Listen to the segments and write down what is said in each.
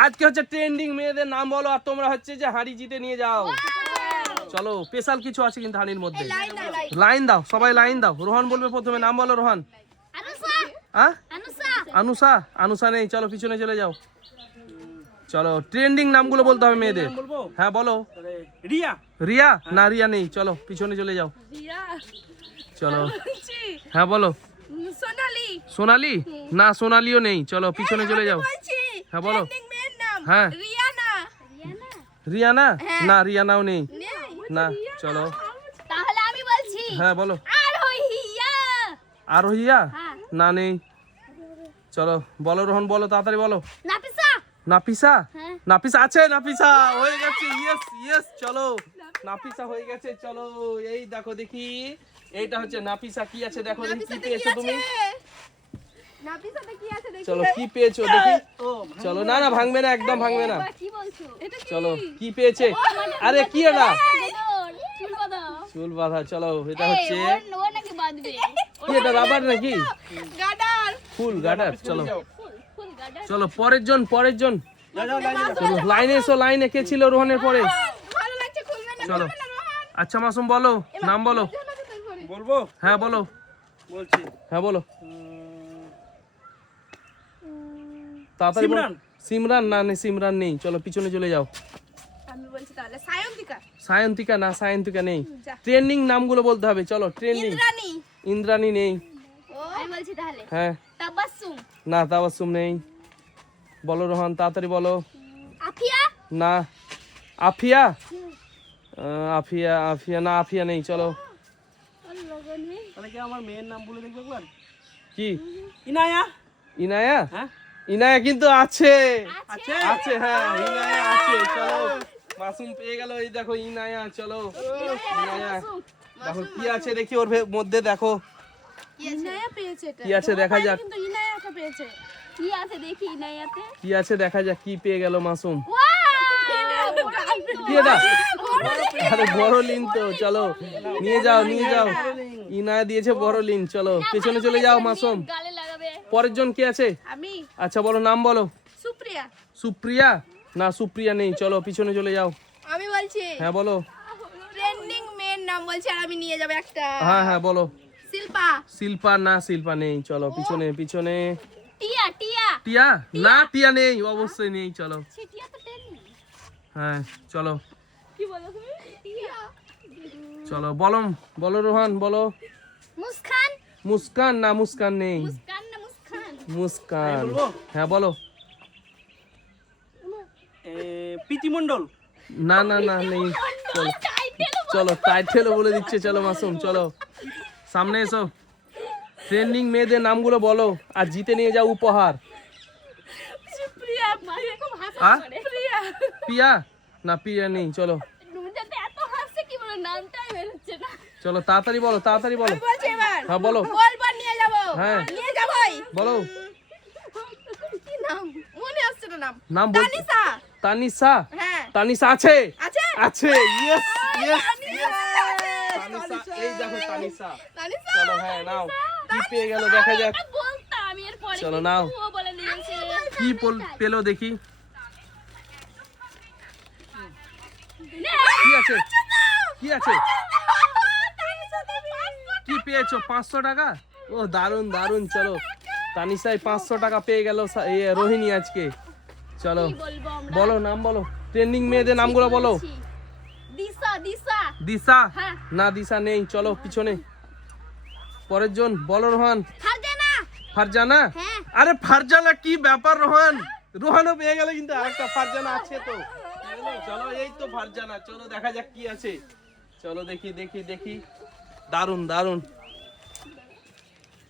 আজকে হচ্ছে ট্রেন্ডিং মেয়েদের নাম বলো আর তোমরা হচ্ছে যে হাঁড়ি জিতে নিয়ে যাও। চলো স্পেশাল কিছু আছে কিন্তু হাঁড়ির মধ্যে। লাইন দাও, সবাই লাইন দাও। রোহন বলবে প্রথমে, নাম বলো রোহন। আনুষা, আনুষা নেই, চলো পিছনে চলে যাও। চলো ট্রেন্ডিং নামগুলো বলতে হবে মেয়েদের। হ্যাঁ বলো। রিয়া। রিয়া না, রিয়া নেই, চলো পিছনে চলে যাও। চলো হ্যাঁ বলো। সোনালি। সোনালি না, সোনালিও নেই, চলো পিছনে চলে যাও। হ্যাঁ বলো। হ্যাঁ রিয়ানা না, রিয়ানাও নেই না, চলো। তাহলে আমি বলছি। হ্যাঁ বলো। আরোহিয়া। আরোহিয়া না, নেই, চলো বলো রোহন, বলো তাড়াতাড়ি বলো। নাফিসা। নাফিসা, নাফিসা আছে, নাফিসা হয়ে গেছে, ইয়েস ইয়েস, চলো নাফিসা হয়ে গেছে। চলো এই দেখো দেখি, এইটা হচ্ছে নাফিসা। কি আছে দেখো দেখি, কি পেয়েছো তুমি? নাফিসাতে কি আছে দেখি। চলো কি পেয়েছো দেখি। চলো না না, ভাঙবে না, একদম ভাঙবে না। কি বলছো? এটা কি? চলো কি পেয়েছে? আরে কি এটা? চুল বাঁধা। চুল বাঁধা। চলো এটা হচ্ছে ও নাকি বাঁধবে। কি, এটা রাবার নাকি? গাডার। ফুল গাডার। চলো ফুল গাডার। চলো পরের জন, পরের জন। চলো লাইনে এসো, লাইনে কে ছিল রোহনের পরে? ভালো লাগছে, খুলবে না। চলো আচ্ছা মাসুম বলো, নাম বলো। বলবো? হ্যাঁ বলো। বলছি। হ্যাঁ বলো তাড়াতাড়ি বলো। সিমরান। সিমরান না, সিমরান নেই, চলো পিছনে চলে যাও। আমি বলছি তাহলে সায়ন্তিকা। সায়ন্তিকা না, সায়ন্তিকা নেই। ট্রেন্ডিং নামগুলো বলতে হবে, চলো ট্রেন্ডিং। ইন্দ্রাণী। ইন্দ্রাণী নেই। আমি বলছি তাহলে হ্যাঁ তাবাসসুম। না, তাবাসসুম নেই। বলো রোহন, তাড়াতাড়ি বলো। আফিয়া। না। আফিয়া, আফিয়া, আফিয়া না, আফিয়া নেই, চলো। তাহলে কি আমার মেয়ের নাম বলে দেখবে একবার? কি? ইনায়া। ইনায়া? হ্যাঁ ইনায়া কিন্তু আছে, আছে। আছে, হ্যাঁ ইনায়া আছে। চলো মাসুম পেয়ে গেল, এই দেখো ইনায়া। চলো ইনায়া, দেখো কি আছে দেখি ওর মধ্যে, দেখো ইনায়া পেয়েছে এটা। কি আছে দেখা যাক। কিন্তু ইনায়াটা পেয়েছে। কি আছে দেখি ইনায়াতে। কি আছে দেখা যাক, কি পেয়ে গেল মাসুম। ওয়াও! কি এটা? আরে বড় লিন তো, চলো নিয়ে যাও, নিয়ে যাও। ইনায়া দিয়েছে বড় লিন। চলো পেছনে চলে যাও মাসুম। গালে লাগাবে। পরের জন কি আছে? আমি আচ্ছা বলো, নাম বলো। সুপ্রিয়া। সুপ্রিয়া না, সুপ্রিয়া নেই, চলো পিছনে চলে যাও। আমি বলছি হ্যাঁ বলো। ট্রেন্ডিং মেয়ের নাম বলছি আর আমি নিয়ে যাব একটা। হ্যাঁ হ্যাঁ বলো। শিল্পা। শিল্পা না, শিল্পা নেই, চলো পিছনে পিছনে। টিয়া। টিয়া। টিয়া না, টিয়া নেই, অবশ্যই নেই, চলো। টিয়া তো ট্রেন্ডিং। হ্যাঁ চলো কি বলো তুমি? টিয়া। চলো বলো, বলো রোহান বলো। মুস্কান। মুস্কান না, মুস্কান নেই। মুস্কান না মুস্কান। মুস্কান। আমি বলবো? হ্যাঁ বলো। প্রীতি মণ্ডল। না না না, নেই, চলো চলো টাইটেলও বলে দিচ্ছে। চলো মাসুম চলো সামনে এসো। ট্রেন্ডিং মেয়েদের নামগুলো বলো আর জিতে নিয়ে যাও উপহার। সুপ্রিয়া। মাঝে খুব হাসি হ্যাঁ? করে। প্রিয়া। পিয়া না, পিয়া নেই, চলো নুনজাতে এত হাসছে কি বলো, নামটাই বের হচ্ছে না। চলো তাড়াতাড়ি বলো, তাড়াতাড়ি বলো। আমি বলছি এবার। হ্যাঁ বলো। বলবো নিয়ে যাব। হ্যাঁ। নিয়ে যাবই। বলো কি নাম? মনে আসছে না নাম। নাম বল। তানিশা। তানিশা। হ্যাঁ। তানিশা আছে, আছে? আছে, ইয়েস ইয়েস। তানিশা। তানিশা, এই দেখো তানিশা। তানিশা। চলো হ্যাঁ নাও, কি পেয়ে গেল দেখা যাক। বলতাম আমি এরপরে। চলো নাও, ও বলে নিয়েছে। কি পেলো দেখি। কি আছে, কি আছে, কি পেয়েছো? 500 টাকা। ও দারুন দারুন, চলো তানিশাই 500 টাকা পেয়ে গেল রোহিণী আজকে। চলো কি বলবো আমরা? বলো, নাম বলো। ট্রেন্ডিং মেয়েদের নামগুলো বলো। দিশা। দিশা। দিশা হ্যাঁ। না, দিশা নেই, চলো পিছনে। পরের জন বলো রোহান। ফারজানা। ফারজানা। হ্যাঁ। আরে ফারজানা, কি ব্যাপার রোহান? রোহানও পেয়ে গেল, কিন্তু আরেকটা ফারজানা আছে তো। চলো এই তো ফারজানা, চলো দেখা যাক কি আছে। চলো দেখি দেখি দেখি, দারুন দারুন।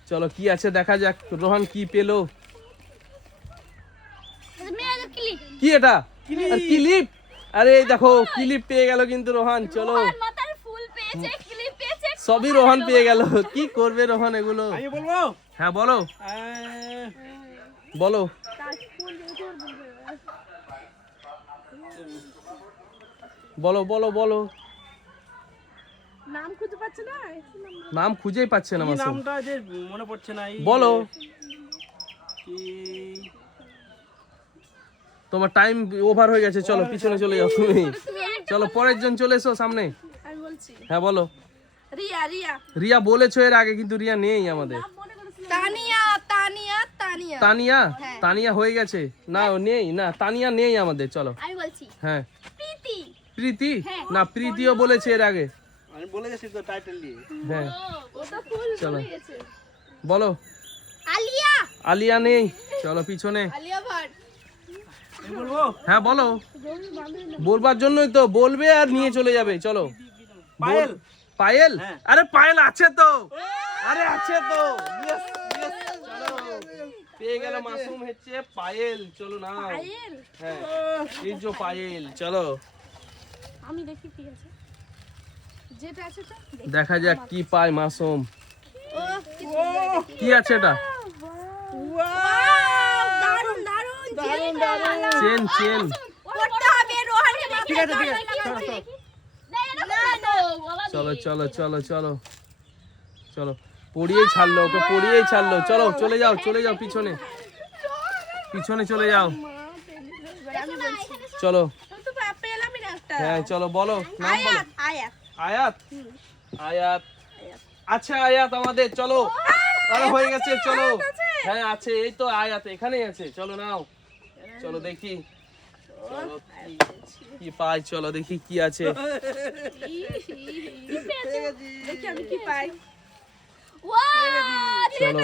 চলো কি আছে দেখা যাক, রোহান কি পেলো। মেয়েদের ক্লিপ। কি এটা? আর ক্লিপ। আরে এই দেখো ক্লিপ পেয়ে গেল কিন্তু রোহান। চলো মাথার ফুল পেয়েছে, ক্লিপ পেয়েছে। সবই রোহান পেয়ে গেল। কি করবে রোহান এগুলো? আমি বলবো? হ্যাঁ বলো, বলো। বলো বলো বলো। নাম খুঁজে পাচ্ছে না। নাম খুঁজেই পাচ্ছে না কি মাসুম। নামটা যে মনে পড়ছে না। বলো। কি তোমার টাইম ওভার হয়ে গেছে, চলো পিছনে চলে যাও তুমি। চলো পরের জন চলে এসো সামনে। আমি বলছি হ্যাঁ বলো। রিয়া রিয়া রিয়া বলেছো এর আগে, কিন্তু রিয়া নেই আমাদের। তানিয়া তানিয়া তানিয়া তানিয়া, হ্যাঁ। তানিয়া হয়ে গেছে না, ও নেই না, তানিয়া নেই আমাদের। চলো আমি বলছি হ্যাঁ। প্রীতি প্রীতি, হ্যাঁ। না প্রীতিও বলেছে এর আগে। আমি বলে গেছি তো টাইটেল দিয়ে। হ্যাঁ ওটা ফুল চলো বলে গেছে বলো। আলিয়া আলিয়া নেই, চলো পিছনে। আলিয়া ভাট আমি বলবো হ্যাঁ বলো, বলবার জন্যই তো বলবে আর নিয়ে চলে যাবে। চলো পায়েল। পায়েল, হ্যাঁ। আরে পায়েল আছে তো, আরে আছে তো। Yes, yes, চলো পেয়ে গেল মাসুম হচ্ছে পায়েল। চলো না, পায়েল হ্যাঁ এই যে পায়েল। চলো আমি দেখি কি আছে যেটা আছে তো দেখি। দেখা যাক কি পায় মাসুম। ও কি আছে এটা? দারুন দারুন দারুন দারুন চেন, চেন। করতে হবে রোহানকে মারতে ঠিক আছে, ঠিক আছে, চলো, চলো। চলো চলো চলো চলো চলো, পড়িয়েই ছাড়লো ওকে, পড়িয়েই ছাড়লো। চলো চলে যাও, চলে যাও পিছনে, পিছনে চলে যাও। আমি বলছি চলো তো পেলামই না একটা হ্যাঁ চলো বলো, নাম বলো। আয়াত আয়াত আয়াত, আয়াত, আচ্ছা আয়াত আমাদের। চলো আরে হয়ে গেছে, চলো। হ্যাঁ আছে, এই তো আয়াত এখানেই আছে। চলো নাও, চলো দেখি চলো কি পাই। চলো দেখি কি আছে। দেখি আমি কি পাই ওয়াও চলো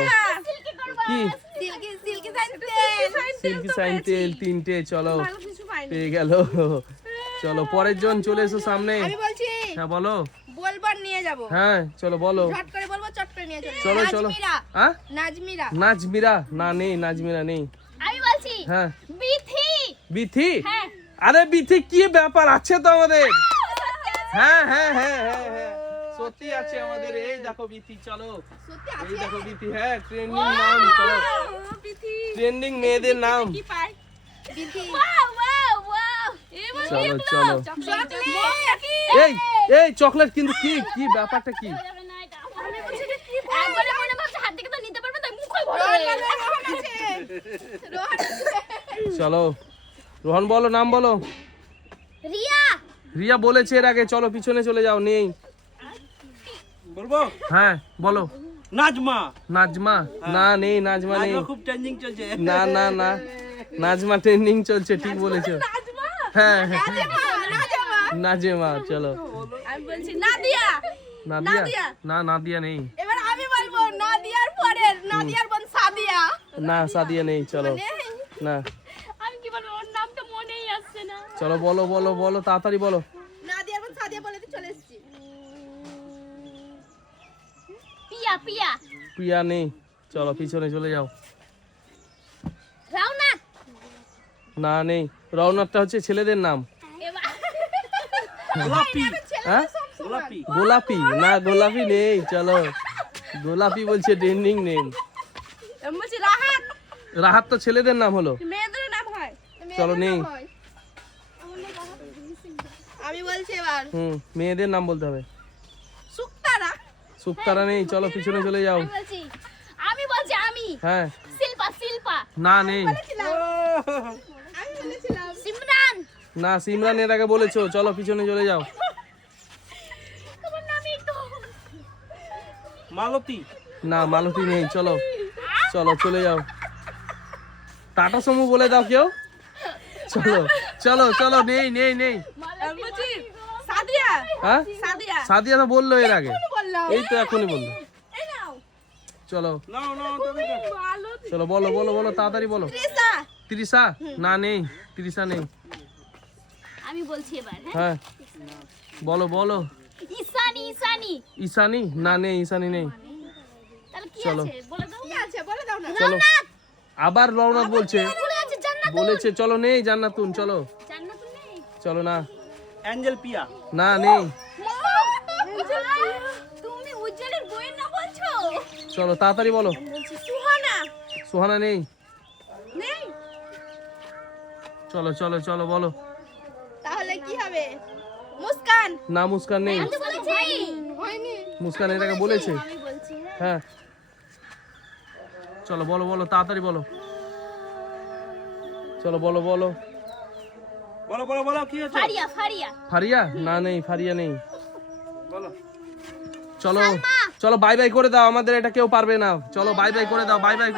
কি সিল্কি সিল্কি সাইন্টেল সিল্কি সাইন তেল 3টে। চলো ভালো কিছু পাইনি পেয়ে গেল। চলো পরের জন চলে এসো সামনে। আমি বলছি হ্যাঁ বলো। বলবার নিয়ে যাব হ্যাঁ চলো বলো। ঝট করে বলবো চট করে নিয়ে চলে চলো চলো। নাজমিরা হ্যাঁ নাজমিরা নাজমিরা, না নেই, নাজমিরা নেই। আমি বলছি হ্যাঁ বিথি বিথি, হ্যাঁ আরে বিথি কি ব্যাপার আছে তো আমাদের। হ্যাঁ হ্যাঁ হ্যাঁ হ্যাঁ হ্যাঁ সত্যি আছে আমাদের। এই দেখো বিথি, চলো সত্যি এই আছে দেখো বিথি। হ্যাঁ ট্রেন্ডিং নাম, চলো বিথি ট্রেন্ডিং মেয়েদের নাম। কি পাই বিথি ওয়াও ওয়াও ওয়াও চলো চলো। চকলেট এই এই চকলেট কিন্তু কি কি ব্যাপারটা কি? আমি বলছি যে কি পাই একবারে মনে ভাবছে হাত থেকে তো নিতে পারবে তাই মুখই ভরে রোহান আছে রোহান আছে চলো রোহন বলো, নাম বলো। রিয়া রিয়া বলেছে এর আগে। চলো পিছনে চলে যাও, নেই। বলবো হ্যাঁ বলো। নাজমা। নাজমা, না নেই, নাজমা নেই। নাজমা খুব ট্রেন্ডিং চলছে। না না না, নাজমা ট্রেন্ডিং চলছে, ঠিক বলেছো। হ্যাঁ হ্যাঁ নাজমা নাজমা। চলো আমি বলছি নাদিয়া নাদিয়া, না নাদিয়া নেই। এবার আমি বলবো নাদিয়ার পরের নাদিয়ার বোন সাদিয়া না সাদিয়া নেই। চলো না, আমি কি বলবো ওর নাম তো মনেই আসছে না চলো বলো বলো বলো, তাড়াতাড়ি বলো। নাদিয়ার বোন সাদিয়া বলে তো চলে এসেছি পিয়া পিয়া প্রিয়া নেই। চলো পিছনে চলে যাও। রাউনাত না নেই। রওনাথটা হচ্ছে ছেলেদের নাম। গোলাপি। হ্যাঁ গোলাপি। গোলাপি, না গোলাপি নেই। চলো গোলাপি বলছে ট্রেন্ডিং নেম। আমি বলছি রাহাত রাহাত তো ছেলেদের নাম হলো। মেয়েদের নাম হয় চলো নেই। আমি বলছি এবার মেয়েদের নাম বলতে হবে। সুক্তারা সুক্তারা নেই। চলো পিছনে চলে যাও। আমি বলছি আমি হ্যাঁ শিল্পা শিল্পা না নেই। আমি বলেছিলাম সিমরান না সিমরান এর আগে বলেছো। চলো পিছনে চলে যাও। তোমার নামই তো মালতী। না মালতী নেই। চলো চলো চলে যাও। টাটা সমু বলে দাও কেউ। চলো চলো চলো, নেই নেই নেই। আমি বলছি সাদিয়া হ্যাঁ সাদিয়া সাদিয়া তো বললো এর আগে, বললাম এই তো এখনই বললো। এই নাও চলো নাও নাও তুমি। ভালো চলো বলো বলো বলো, তাড়াতাড়ি বলো। ত্রিশা ত্রিশা, না নেই, ত্রিশা নেই। আমি বলছি এবার হ্যাঁ বলো বলো। ইসানি ইসানি ঈশানী, না নেই, ঈশানী নেই। তাহলে কি চলো। আছে বলে দাও কি আছে বলে দাও না চলো আবার রওনাথ বলছে, বলে আছে জান্নাত বলেছে চলো নেই জান্নাতুন। চলো জান্নাতুল নেই চলো না, অ্যাঞ্জেল পিয়া। না নেই। তুমি উজ্জ্বলের বইয়ের নাম বলছো চলো তাড়াতাড়ি বলো। বলছি সুহানা সোহানা নেই। নেই চলো চলো চলো বলো। তাহলে কি হবে মুস্কান না মুস্কান নেই। আমি তো বলেছি হয়নি মুস্কান এটাকে বলেছে। আমি বলছি হ্যাঁ চলো বলো বলো, তাড়াতাড়ি বলো। চলো বলো বলো। বলো বলো বলো কি হচ্ছে? ফারিয়া ফারিয়া ফারিয়া না, নেই ফারিয়া নেই। বলো। চলো চলো বাই বাই করে দাও, আমাদের এটা কেউ পারবে না। চলো বাই বাই করে দাও, বাই বাই।